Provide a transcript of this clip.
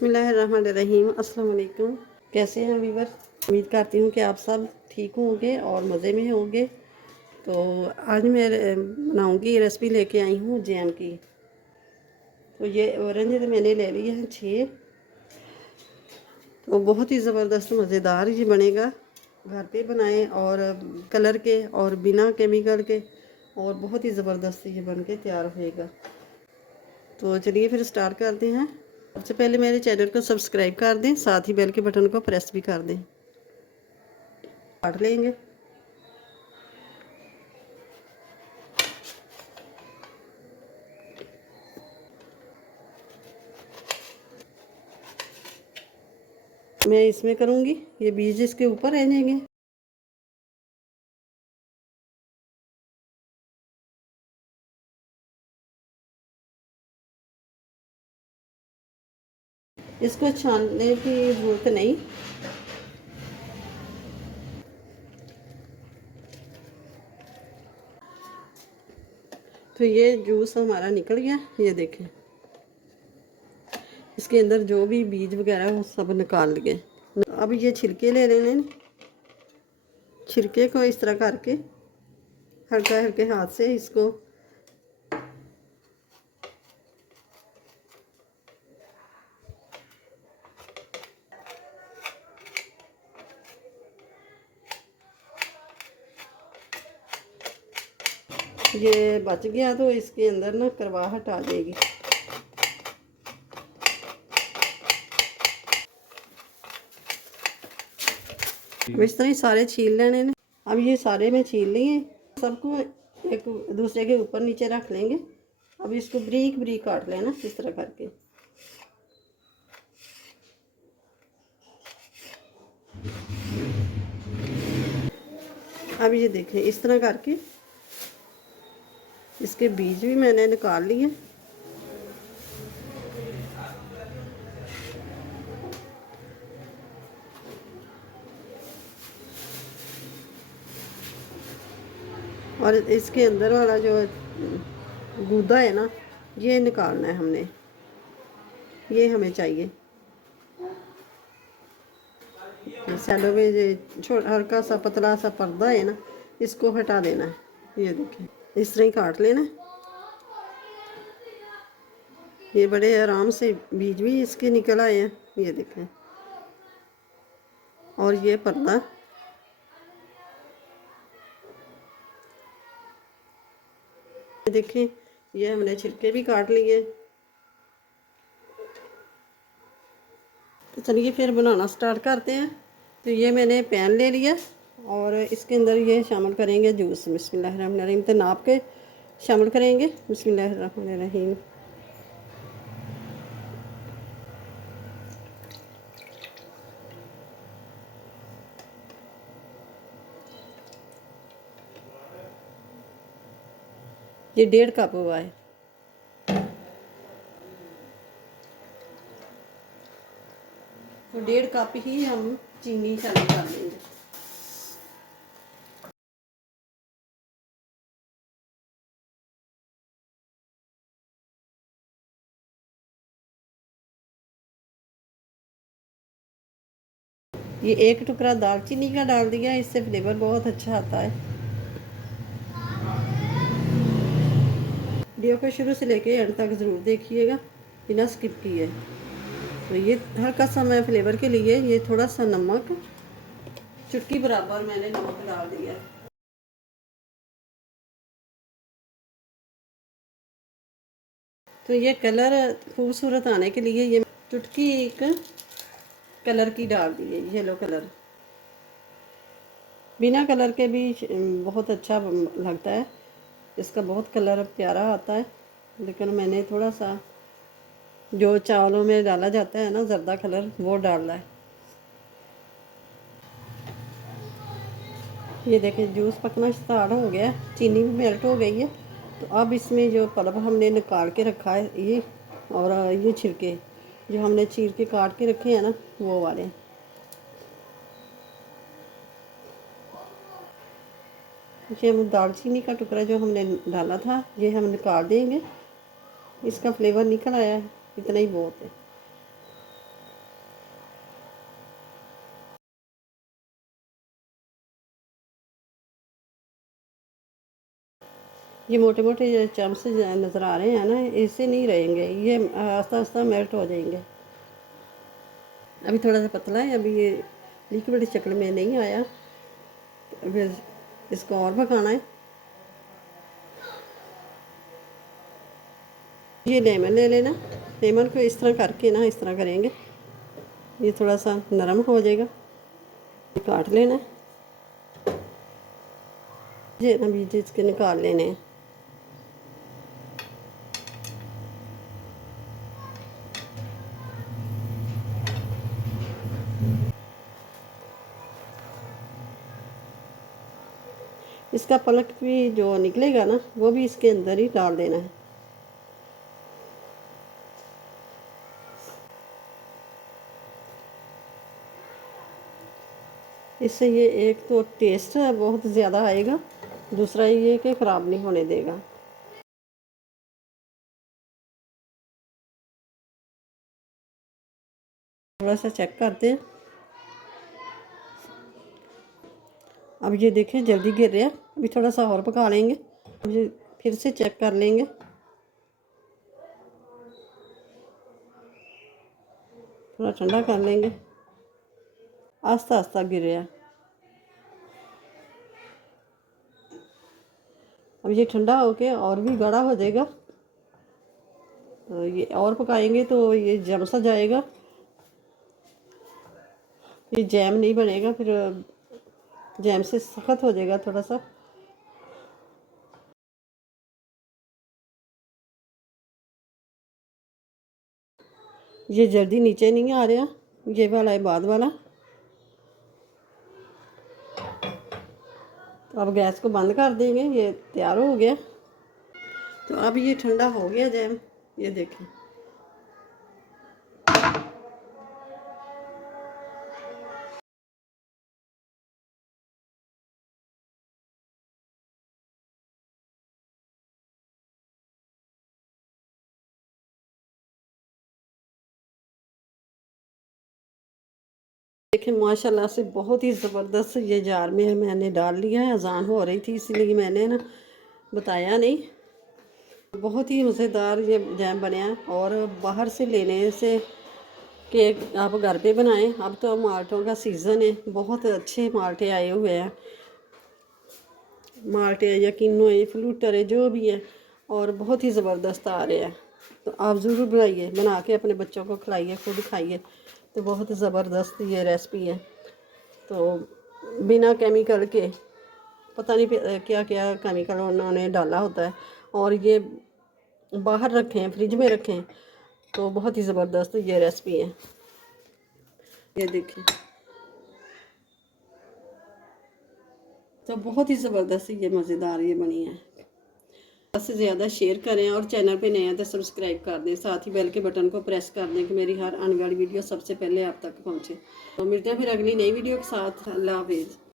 बिस्मिल्लाहिर्रहमानिर्रहीम। अस्सलाम वालेकुम। कैसे हैं वीवर? उम्मीद करती हूँ कि आप सब ठीक होंगे और मज़े में होंगे। तो आज मैं बनाऊँगी, रेसिपी लेके आई हूँ जैम की। तो ये ऑरेंज तो मैंने ले लिए हैं 6। तो बहुत ही ज़बरदस्त मज़ेदार ये बनेगा। घर पे बनाएं और कलर के और बिना केमिकल के, और बहुत ही ज़बरदस्त ये बन के तैयार होएगा। तो चलिए फिर स्टार्ट करते हैं। सबसे पहले मेरे चैनल को सब्सक्राइब कर दें, साथ ही बेल के बटन को प्रेस भी कर दें। काट लेंगे। मैं इसमें करूँगी, ये बीज इसके ऊपर रह जाएंगे। इसको छानने की ज़रूरत नहीं। तो ये जूस हमारा निकल गया, ये देखें। इसके अंदर जो भी बीज वगैरह वो सब निकाल लिए। अब ये छिलके ले लेने। छिलके को इस तरह करके हल्का हल्के हाथ से इसको ये बच गया तो इसके अंदर ना करवाहट आ जाएगी। इस तरह ही सारे छील लेने ने। अब ये सारे मैं छील लिए, सबको एक दूसरे के ऊपर नीचे रख लेंगे। अब इसको ब्रीक ब्रीक काट लेना इस तरह करके। अब ये देखें, इस तरह करके इसके बीज भी मैंने निकाल लिए। और इसके अंदर वाला जो गूदा है ना, ये निकालना है हमने। ये हमें चाहिए। सैलो में हल्का सा पतला सा पर्दा है ना, इसको हटा देना है। ये देखें, इस तरह ही काट लेना है। ये बड़े आराम से बीज भी इसके निकल आए हैं, ये देखें। और ये पर्दा देखें, ये हमने छिलके भी काट लिए। तो चलिए फिर बनाना स्टार्ट करते हैं। तो ये मैंने पैन ले लिया और इसके अंदर ये शामिल करेंगे जूस। बिस्मिल्लाहिर्रहमानिर्रहीम। तो नाप के शामिल करेंगे। बिस्मिल्लाहिर्रहमानिर्रहीम। ये 1.5 कप हुआ है। तो 1.5 कप ही हम चीनी शामिल कर लेंगे। ये 1 टुकड़ा दालचीनी का डाल दिया, इससे फ्लेवर बहुत अच्छा आता है। वीडियो को शुरू से लेके एंड तक ज़रूर देखिएगा, बिना स्किप किए। तो ये हल्का सा मैं फ्लेवर के लिए ये थोड़ा सा नमक, चुटकी बराबर मैंने नमक डाल दिया। तो ये कलर खूबसूरत आने के लिए ये चुटकी एक कलर की डाल दी है, येलो कलर। बिना कलर के भी बहुत अच्छा लगता है, इसका बहुत कलर प्यारा आता है। लेकिन मैंने थोड़ा सा जो चावलों में डाला जाता है ना ज़र्दा कलर, वो डाला है। ये देखें, जूस पकना स्टार्ट हो गया, चीनी भी मेल्ट हो गई है। तो अब इसमें जो पल्प हमने निकाल के रखा है ये, और ये छिलके जो हमने चीर के काट के रखे हैं ना, वो वाले। ये हम दालचीनी का टुकड़ा जो हमने डाला था, ये हम निकाल देंगे। इसका फ्लेवर निकल आया है, इतना ही बहुत है। ये मोटे मोटे ये चम्स नज़र आ रहे हैं ना, इससे नहीं रहेंगे, ये आस्ता आस्ता मेल्ट हो जाएंगे। अभी थोड़ा सा पतला है, अभी ये लिक्विड शक्ल में नहीं आया, तो फिर इसको और पकाना है। ये लेमन ले लेना, लेमन को इस तरह करके ना, इस तरह करेंगे, ये थोड़ा सा नरम हो जाएगा। काट लेना, ये ना बीज इसके निकाल लेने हैं। इसका पलक भी जो निकलेगा ना, वो भी इसके अंदर ही डाल देना है। इससे ये एक तो टेस्ट बहुत ज़्यादा आएगा, दूसरा ये कि ख़राब नहीं होने देगा। थोड़ा सा चेक करते हैं। अब ये देखें जल्दी गिर रहा है, अभी थोड़ा सा और पका लेंगे। अब ये फिर से चेक कर लेंगे, थोड़ा ठंडा कर लेंगे। आस्ता आस्ता गिर रहा है। अब ये ठंडा होके और भी गाढ़ा हो जाएगा, तो ये और पकाएंगे तो ये जम सा जाएगा, ये जैम नहीं बनेगा, फिर जैम से सख्त हो जाएगा थोड़ा सा। ये जल्दी नीचे नहीं आ रहा, ये वाला है बाद वाला। तो अब गैस को बंद कर देंगे, ये तैयार हो गया। तो अब ये ठंडा हो गया जैम, ये देखें। देखें माशाल्लाह से बहुत ही ज़बरदस्त ये जार में मैंने डाल लिया है। अजान हो रही थी इसलिए मैंने ना बताया नहीं। बहुत ही मज़ेदार ये जैम बनया, और बाहर से लेने से कि आप घर पे बनाएं। अब तो माल्टों का सीज़न है, बहुत अच्छे माल्टे आए हुए हैं, माल्टे या किन्नू फ्लूटर है, जो भी है, और बहुत ही ज़बरदस्त आ रहे हैं। तो आप ज़रूर बनाइए, बना के अपने बच्चों को खिलाइए, खुद खाइए। तो बहुत ज़बरदस्त ये रेसिपी है। तो बिना केमिकल के, पता नहीं क्या क्या केमिकल उन्होंने डाला होता है, और ये बाहर रखें, फ्रिज में रखें, तो बहुत ही ज़बरदस्त ये रेसिपी है। ये देखें, तो बहुत ही ज़बरदस्त ये मज़ेदार ये बनी है। ज़्यादा से ज़्यादा शेयर करें, और चैनल पे नए हैं तो सब्सक्राइब कर दें, साथ ही बेल के बटन को प्रेस कर दें कि मेरी हर आने वाली वीडियो सबसे पहले आप तक पहुंचे। तो मिलते हैं फिर अगली नई वीडियो के साथ। अल्लाह हाफिज़।